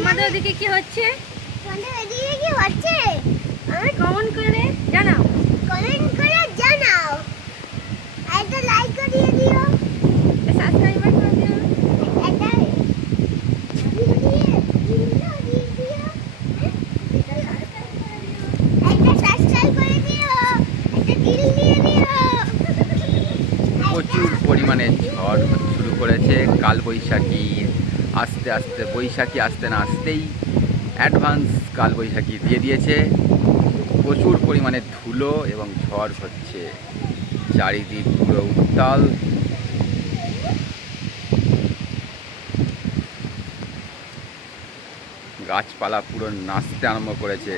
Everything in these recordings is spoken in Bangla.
তোমাদের ওদিকে কি হচ্ছে? তোমাদের ওদিকে কি হচ্ছে? কমেন্ট করে জানাও। কমেন্ট করে জানাও। একটা লাইক করে দিও। সাবস্ক্রাইবার করে দিও। একটা সাবস্ক্রাইব করে দিও। একটা দিল দিয়ে দিও। প্রচুর পরিমাণে ঝড় শুরু করেছে। কাল বৈশাখী আস্তে আস্তে, বৈশাখী আসতে না আসতেই অ্যাডভান্স কাল বৈশাখী দিয়ে দিয়েছে। প্রচুর পরিমাণে ধুলো এবং ঝড় হচ্ছে, চারিদিক পুরো উত্তাল। গাছপালা পুরো নাচতে আরম্ভ করেছে।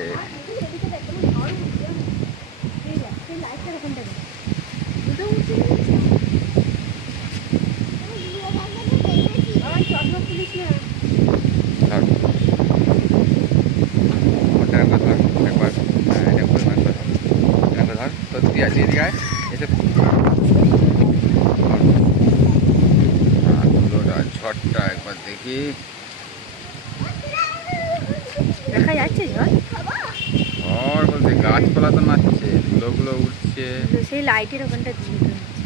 ঝড়টা একবার দেখি। দেখা যাচ্ছে ঝড়? ঝড় বলতে গাছপালা তো নাচছে, ধুলোগুলো উঠছে। সেই লাইটের ওখানটা ঝুলতে হচ্ছে।